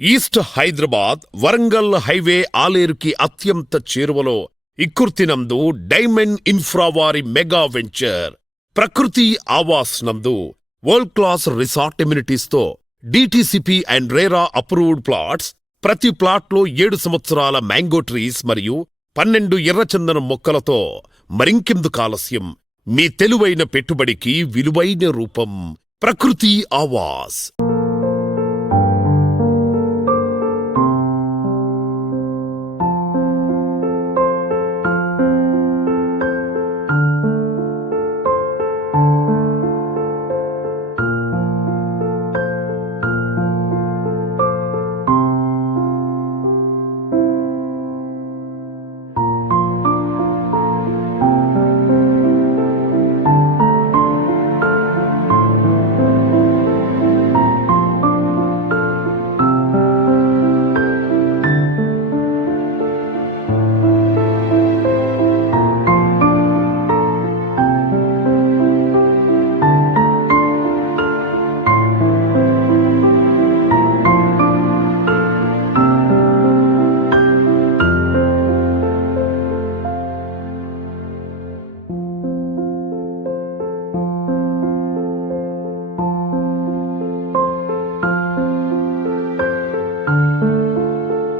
East Hyderabad Warangal highway ఆలేరుకి అత్యంత చేరువలో ఇక్కుర్తినందు diamond infra వారి మెగా వెంచర్ ప్రకృతి ఆవాస్ నందు world class resort ఎమ్యూనిటీస్తో DTCP and RERA approved plots. ప్రతి ప్లాట్లో 7 సంవత్సరాల మ్యాంగో ట్రీస్ మరియు 12 ఎర్రచందనం మొక్కలతో. మరింకెందుకు ఆలస్యం? మీ తెలివైన పెట్టుబడికి విలువైన రూపం ప్రకృతి ఆవాస్.